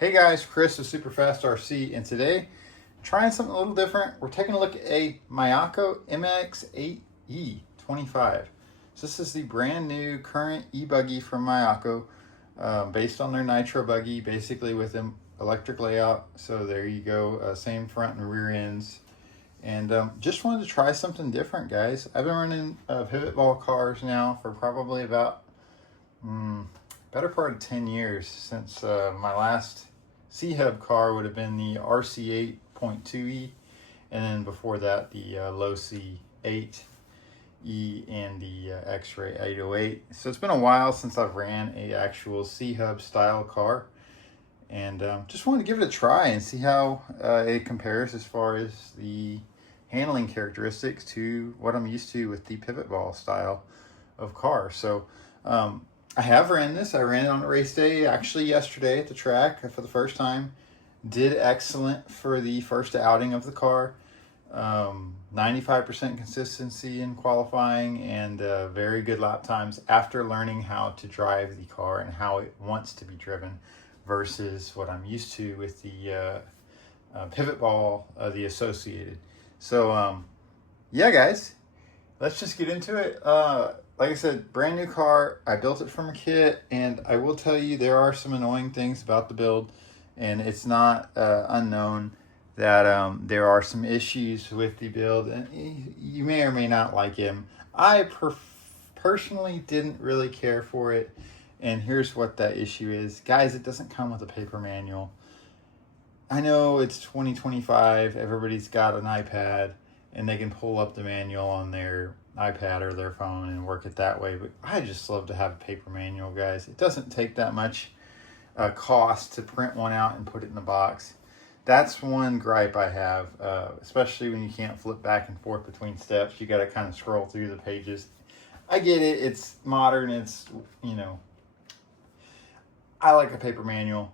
Hey guys, Chris of Superfast RC, and today trying something a little different. We're taking a look at a Mayako MX8E-25. So this is the brand new current e-buggy from Mayako, based on their Nitro buggy, basically with an electric layout. So there you go, same front and rear ends. And just wanted to try something different, guys. I've been running pivot ball cars now for probably about better part of 10 years, since my last C-Hub car would have been the RC8.2E, and then before that the low C8E and the X-Ray 808. So it's been a while since I've ran a actual C-Hub style car, and just wanted to give it a try and see how it compares as far as the handling characteristics to what I'm used to with the pivot ball style of car. So I have ran this. I ran it on a race day, actually yesterday at the track for the first time. Did excellent for the first outing of the car. 95% consistency in qualifying, and very good lap times after learning how to drive the car and how it wants to be driven versus what I'm used to with the pivot ball, the Associated. So yeah, guys, let's just get into it. Like I said, brand new car. I built it from a kit, and I will tell you there are some annoying things about the build, and it's not unknown that there are some issues with the build, and you may or may not like him. I personally didn't really care for it, and here's what that issue is. Guys, it doesn't come with a paper manual. I know it's 2025, everybody's got an iPad, and they can pull up the manual on their iPad or their phone and work it that way, but I just love to have a paper manual, guys. It doesn't take that much cost to print one out and put it in the box. That's one gripe I have, especially when you can't flip back and forth between steps. You got to kind of scroll through the pages. I get it, it's modern, it's, you know, I like a paper manual,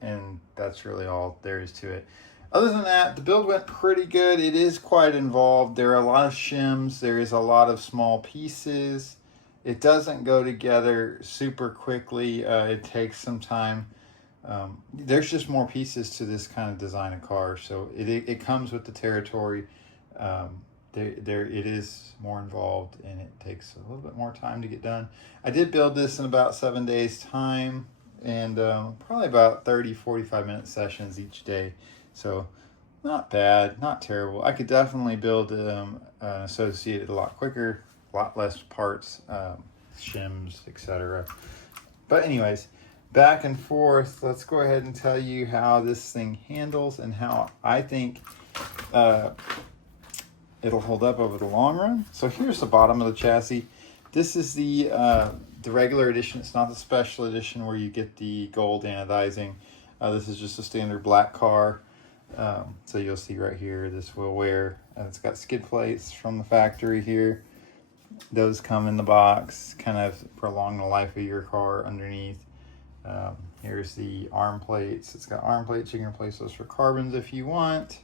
and that's really all there is to it. Other than that, the build went pretty good. It is quite involved. There are a lot of shims. There is a lot of small pieces. It doesn't go together super quickly. It takes some time. There's just more pieces to this kind of design of car, so it comes with the territory. It is more involved, and it takes a little bit more time to get done. I did build this in about 7 days time, and probably about 30-45 minute sessions each day. So not bad, not terrible. I could definitely build an Associated a lot quicker, a lot less parts, shims, etc. But anyways, back and forth, let's go ahead and tell you how this thing handles and how I think it'll hold up over the long run. So here's the bottom of the chassis. This is the regular edition. It's not the special edition where you get the gold anodizing. This is just a standard black car. So you'll see right here, this will wear, it's got skid plates from the factory here. Those come in the box, kind of prolong the life of your car underneath. Here's the arm plates. It's got arm plates. You can replace those for carbons if you want.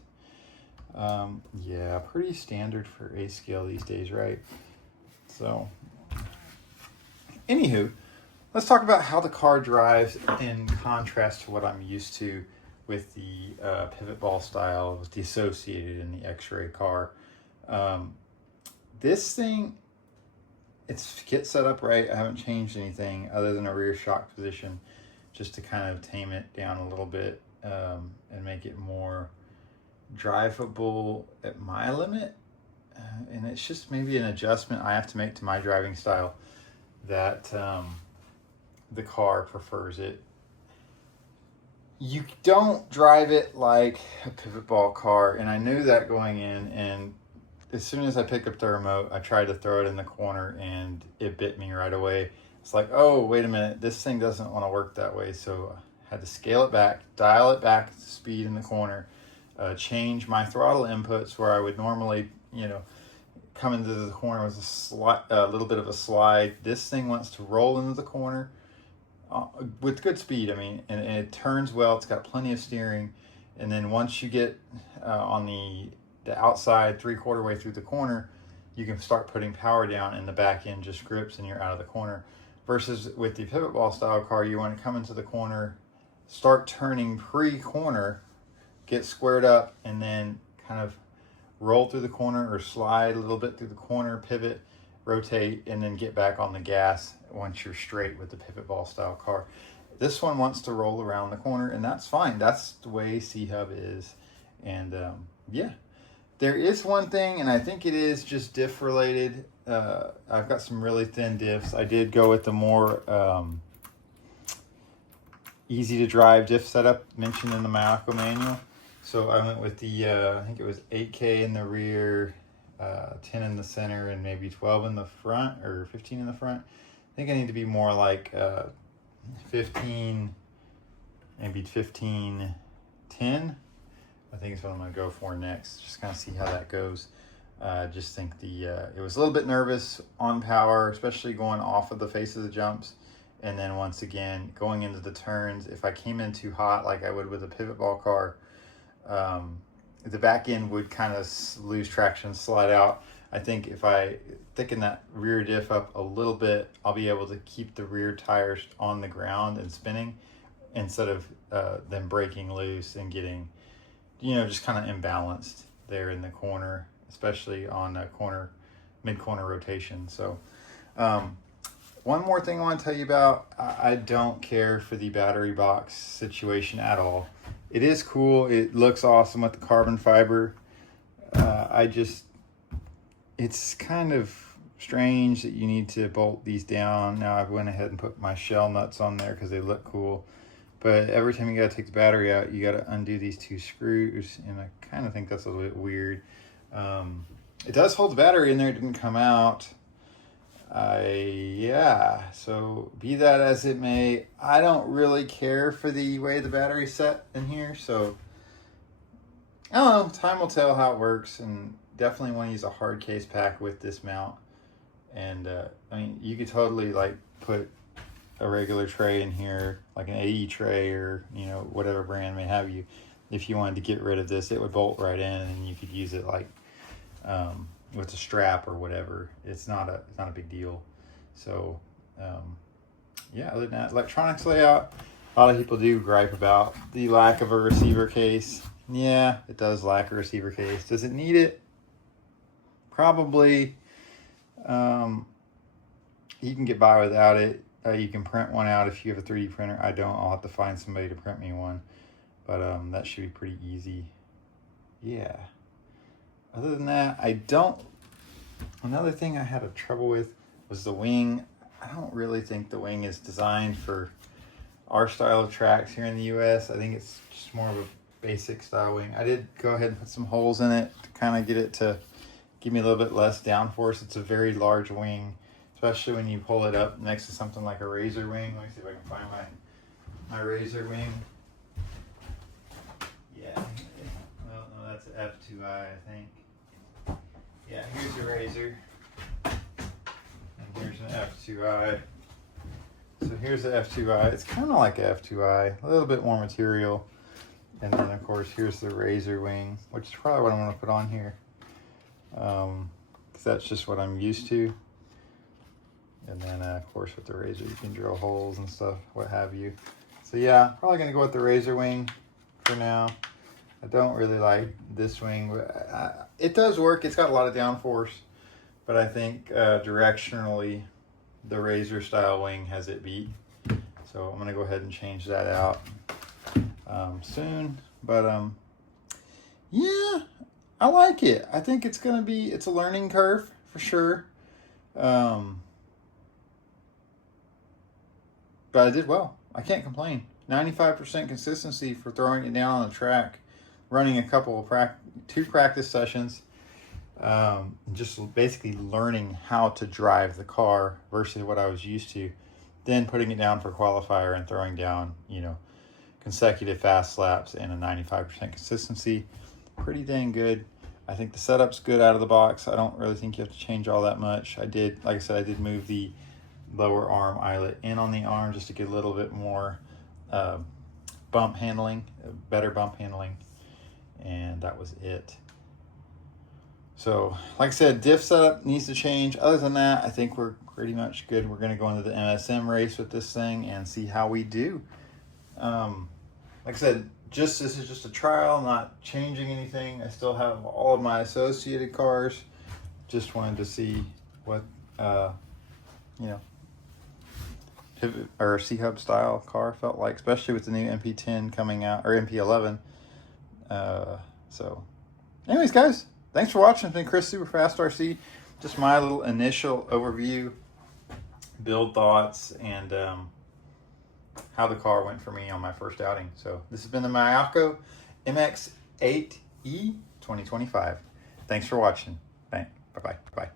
Yeah, pretty standard for A scale these days, right? So anywho, let's talk about how the car drives in contrast to what I'm used to with the pivot ball style, with the Associated in the X-Ray car. This thing, it's get set up right. I haven't changed anything other than a rear shock position, just to kind of tame it down a little bit and make it more drivable at my limit. And it's just maybe an adjustment I have to make to my driving style that the car prefers it. You don't drive it like a pivot ball car, and I knew that going in, and as soon as I picked up the remote, I tried to throw it in the corner and it bit me right away. It's like, oh, wait a minute, this thing doesn't want to work that way. So I had to scale it back, dial it back to speed in the corner, change my throttle inputs where I would normally, you know, come into the corner with a little bit of a slide. This thing wants to roll into the corner with good speed, I mean, and it turns well. It's got plenty of steering, and then once you get on the outside 3/4 way through the corner, you can start putting power down, and the back end just grips and you're out of the corner. Versus with the pivot ball style car, you want to come into the corner, start turning pre-corner, get squared up, and then kind of roll through the corner or slide a little bit through the corner, pivot, rotate, and then get back on the gas once you're straight with the pivot ball style car. This one wants to roll around the corner, and that's fine. That's the way C-Hub is. And yeah, there is one thing, and I think it is just diff related. I've got some really thin diffs. I did go with the more easy to drive diff setup mentioned in the Mayako manual. So I went with the, I think it was 8K in the rear, 10 in the center, and maybe 12 in the front, or 15 in the front. I think I need to be more like 15, maybe 15, 10. I think is what I'm going to go for next. Just kind of see how that goes. Just think it was a little bit nervous on power, especially going off of the face of the jumps. And then once again, going into the turns, if I came in too hot like I would with a pivot ball car, the back end would kind of lose traction, slide out. I think if I thicken that rear diff up a little bit, I'll be able to keep the rear tires on the ground and spinning instead of them breaking loose and getting, just kind of imbalanced there in the corner, especially on a mid-corner rotation. So one more thing I want to tell you about, I don't care for the battery box situation at all. It is cool. It looks awesome with the carbon fiber. It's kind of strange that you need to bolt these down. Now I went ahead and put my shell nuts on there because they look cool. But every time you got to take the battery out, you got to undo these two screws. And I kind of think that's a little bit weird. It does hold the battery in there. It didn't come out. Yeah, so be that as it may, I don't really care for the way the battery's set in here, so I don't know, time will tell how it works, and definitely want to use a hard case pack with this mount. And I mean, you could totally like put a regular tray in here, like an AE tray, or whatever brand may have you. If you wanted to get rid of this, it would bolt right in, and you could use it like with a strap or whatever. It's not a big deal. So yeah, other than that, electronics layout, a lot of people do gripe about the lack of a receiver case. Yeah, it does lack a receiver case. Does it need it? Probably. You can get by without it. You can print one out if you have a 3D printer. I don't. I'll have to find somebody to print me one, but that should be pretty easy. Yeah. Other than that, another thing I had trouble with was the wing. I don't really think the wing is designed for our style of tracks here in the US. I think it's just more of a basic style wing. I did go ahead and put some holes in it to kind of get it to give me a little bit less downforce. It's a very large wing, especially when you pull it up next to something like a Razor wing. Let me see if I can find my Razor wing. Yeah, well, no, that's an F2i, I think. Yeah, here's a Razor, and here's an F2i. So here's the F2i. It's kind of like a F2i, a little bit more material. And then of course here's the Razor wing, which is probably what I'm going to put on here, because that's just what I'm used to. And then of course with the Razor you can drill holes and stuff, what have you. So yeah, probably going to go with the Razor wing for now. I don't really like this wing, but it does work. It's got a lot of downforce, but I think directionally the Razor style wing has it beat. So I'm gonna go ahead and change that out soon. But yeah, I like it. I think it's a learning curve for sure. But I did well. I can't complain. 95% consistency for throwing it down on the track. Running a couple of two practice sessions, just basically learning how to drive the car versus what I was used to, then putting it down for qualifier and throwing down, consecutive fast laps and a 95% consistency. Pretty dang good. I think the setup's good out of the box. I don't really think you have to change all that much. Like I said, I did move the lower arm eyelet in on the arm just to get a little bit more bump handling, better bump handling. And that was it. So like I said, diff setup needs to change. Other than that, I think we're pretty much good. We're going to go into the MSM race with this thing and see how we do. like I said, this is just a trial, not changing anything. I still have all of my associated cars. Just wanted to see what, you know, pivot or C-Hub style car felt like, especially with the new MP10 coming out, or MP11. So anyways, guys, thanks for watching. It's been Chris Superfast RC. Just my little initial overview, build thoughts, and how the car went for me on my first outing. So this has been the Mayako MX8E 2025. Thanks for watching. Bye-bye. Bye.